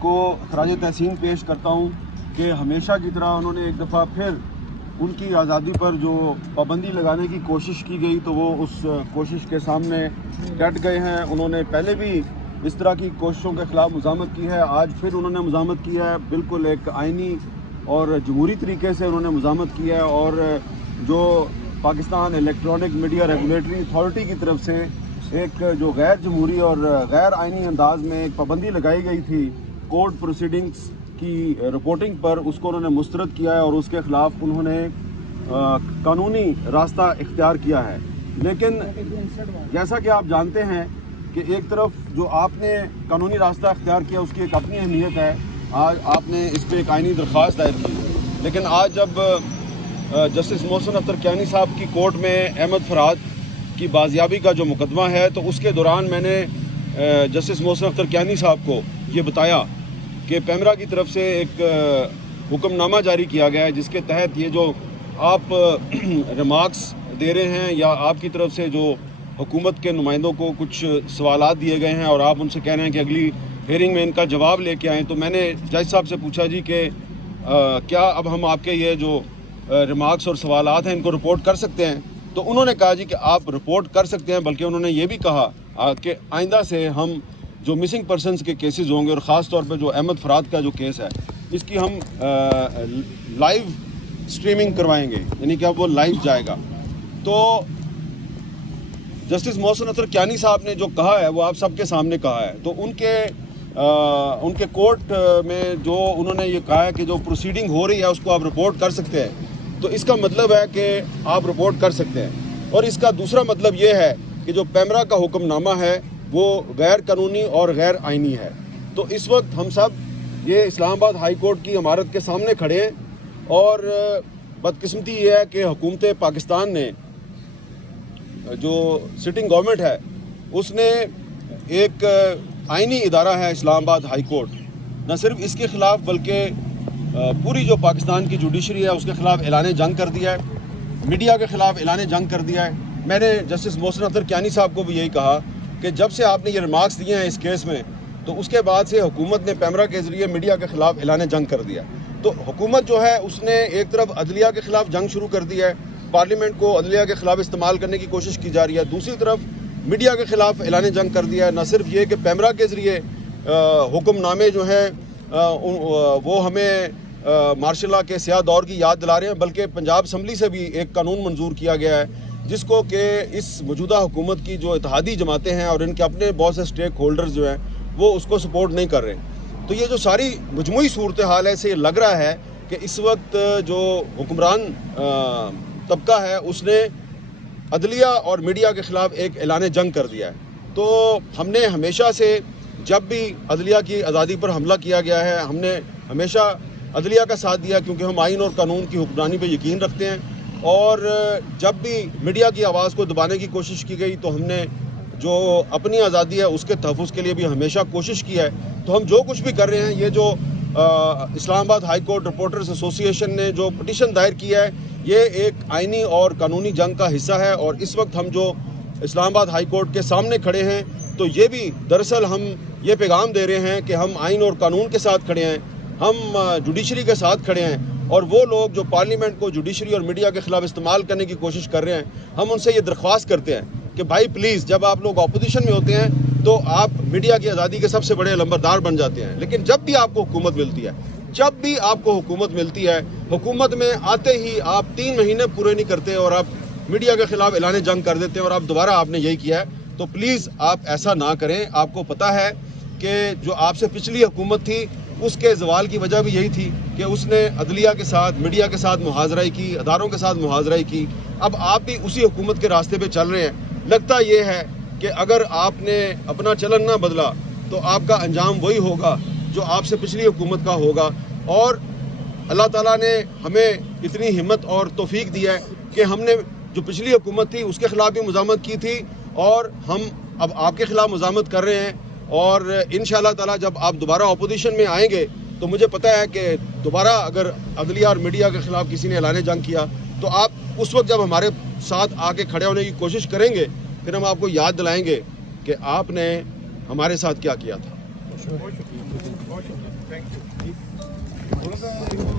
को खराज तहसीन पेश करता हूँ कि हमेशा की तरह उन्होंने एक दफ़ा फिर उनकी आज़ादी पर जो पाबंदी लगाने की कोशिश की गई तो वो उस कोशिश के सामने डट गए हैं। उन्होंने पहले भी इस तरह की कोशिशों के ख़िलाफ़ मुज़ाहमत की है, आज फिर उन्होंने मुज़ाहमत की है। बिल्कुल एक आइनी और जमहूरी तरीके से उन्होंने मुज़ाहमत की है और जो Pakistan electronic media regulatory authority की तरफ से एक जो गैर जमहूरी और गैर आइनी अंदाज में एक पाबंदी लगाई गई थी कोर्ट प्रोसीडिंग्स की रिपोर्टिंग पर, उसको उन्होंने मुस्तरद किया है और उसके ख़िलाफ़ उन्होंने कानूनी रास्ता इख्तियार किया है। लेकिन जैसा कि आप जानते हैं कि एक तरफ जो आपने कानूनी रास्ता इख्तियार किया उसकी एक अपनी अहमियत है, आज आपने इस पर एक आइनी दरख्वास्त दायर की, लेकिन आज जब जस्टिस मोहसिन अख्तर कियानी साहब की कोर्ट में अहमद फरहाद की बाजियाबी का जो मुकदमा है तो उसके दौरान मैंने जस्टिस मोहसिन अख्तर कियानी साहब को ये बताया कि पैमरा की तरफ से एक हुक्मनामा जारी किया गया है जिसके तहत ये जो आप रिमार्क्स दे रहे हैं या आपकी तरफ से जो हुकूमत के नुमाइंदों को कुछ सवालात दिए गए हैं और आप उनसे कह रहे हैं कि अगली हेयरिंग में इनका जवाब लेके आएँ, तो मैंने जज साहब से पूछा जी कि क्या अब हम आपके ये जो रिमार्क्स और सवालात हैं इनको रिपोर्ट कर सकते हैं? तो उन्होंने कहा जी कि आप रिपोर्ट कर सकते हैं, बल्कि उन्होंने ये भी कहा कि आइंदा से हम जो मिसिंग पर्सनस के केसेस होंगे और ख़ास तौर पे जो अहमद फरहाद का जो केस है इसकी हम लाइव स्ट्रीमिंग करवाएंगे, यानी कि अब वो लाइव जाएगा। तो जस्टिस मोहसिन अख्तर कियानी साहब ने जो कहा है वो आप सबके सामने कहा है। तो उनके कोर्ट में जो उन्होंने ये कहा है कि जो प्रोसीडिंग हो रही है उसको आप रिपोर्ट कर सकते हैं, तो इसका मतलब है कि आप रिपोर्ट कर सकते हैं। और इसका दूसरा मतलब ये है कि जो पैमरा का हुक्मनामा है वो गैर कानूनी और गैर आइनी है। तो इस वक्त हम सब ये इस्लामाबाद हाई कोर्ट की इमारत के सामने खड़े हैं और बदकिस्मती ये है कि हुकूमत पाकिस्तान ने जो सिटिंग गवर्नमेंट है उसने एक आइनी इदारा है इस्लामाबाद हाई कोर्ट, न सिर्फ इसके ख़िलाफ़ बल्कि पूरी जो पाकिस्तान की जुडिशरी है उसके ख़िलाफ़ ऐलान जंग कर दिया है, मीडिया के ख़िलाफ़ ऐलान जंग कर दिया है। मैंने जस्टिस मोहसिन अख्तर कियानी साहब को भी यही कहा कि जब से आपने ये रिमार्क्स दिए हैं इस केस में तो उसके बाद से हुकूमत ने पैमरा के ज़रिए मीडिया के ख़िलाफ़ ऐलान जंग कर दिया। तो हुकूमत जो है उसने एक तरफ अदलिया के ख़िलाफ़ जंग शुरू कर दिया है, पार्लियामेंट को अदलिया के ख़िलाफ़ इस्तेमाल करने की कोशिश की जा रही है, दूसरी तरफ मीडिया के ख़िलाफ़ ऐलान जंग कर दिया है। न सिर्फ ये कि पैमरा के ज़रिए हुक्मनामे जो हैं वो हमें मार्शल लॉ के स्याह दौर की याद दिला रहे हैं, बल्कि पंजाब असम्बली से भी एक कानून मंजूर किया गया है जिसको कि इस मौजूदा हुकूमत की जो इत्तेहादी जमातें हैं और इनके अपने बहुत से स्टेक होल्डर्स जो हैं वो उसको सपोर्ट नहीं कर रहे। तो ये जो सारी मजमूई सूरत हाल है, इससे लग रहा है कि इस वक्त जो हुक्मरान तबका है उसने अदलिया और मीडिया के ख़िलाफ़ एक ऐलान जंग कर दिया है। तो हमने हमेशा से जब भी अदलिया की आज़ादी पर हमला किया गया है हमने हमेशा अदलिया का साथ दिया, क्योंकि हम आइन और कानून की हुक्मरानी पर यकीन रखते हैं। और जब भी मीडिया की आवाज़ को दबाने की कोशिश की गई तो हमने जो अपनी आज़ादी है उसके तहफ़्फ़ुज़ के लिए भी हमेशा कोशिश की है। तो हम जो कुछ भी कर रहे हैं, ये जो Islamabad high court reporters association ने जो पटिशन दायर किया है ये एक आइनी और कानूनी जंग का हिस्सा है। और इस वक्त हम जो इस्लामाबाद हाई कोर्ट के सामने खड़े हैं तो ये भी दरअसल हम ये पैगाम दे रहे हैं कि हम आइन और कानून के साथ खड़े हैं, हम जुडिशरी के साथ खड़े हैं। और वो लोग जो पार्लियामेंट को जुडिशरी और मीडिया के ख़िलाफ़ इस्तेमाल करने की कोशिश कर रहे हैं, हम उनसे ये दरख्वास्त करते हैं कि भाई प्लीज़, जब आप लोग अपोजिशन में होते हैं तो आप मीडिया की आज़ादी के सबसे बड़े लंबरदार बन जाते हैं, लेकिन जब भी आपको हुकूमत मिलती है हुकूमत में आते ही आप 3 महीने पूरे नहीं करते और आप मीडिया के ख़िलाफ़ ऐलान जंग कर देते हैं और आप दोबारा आपने यही किया है। तो प्लीज़ आप ऐसा ना करें। आपको पता है कि जो आपसे पिछली हुकूमत थी उसके ज़वाल की वजह भी यही थी कि उसने अदलिया के साथ, मीडिया के साथ मुहाजराई की, अदारों के साथ मुहाजराई की। अब आप भी उसी हुकूमत के रास्ते पे चल रहे हैं। लगता ये है कि अगर आपने अपना चलन ना बदला तो आपका अंजाम वही होगा जो आपसे पिछली हुकूमत का होगा। और अल्लाह ताला ने हमें इतनी हिम्मत और तौफीक दिया है कि हमने जो पिछली हुकूमत थी उसके ख़िलाफ़ भी मुज़ाहमत की थी और हम अब आपके ख़िलाफ़ मुज़ाहमत कर रहे हैं। और इंशाअल्लाह ताला जब आप दोबारा अपोजिशन में आएंगे तो मुझे पता है कि दोबारा अगर अदलिया और मीडिया के ख़िलाफ़ किसी ने ऐलान जंग किया तो आप उस वक्त जब हमारे साथ आके खड़े होने की कोशिश करेंगे फिर हम आपको याद दिलाएंगे कि आपने हमारे साथ क्या किया था। Thank you.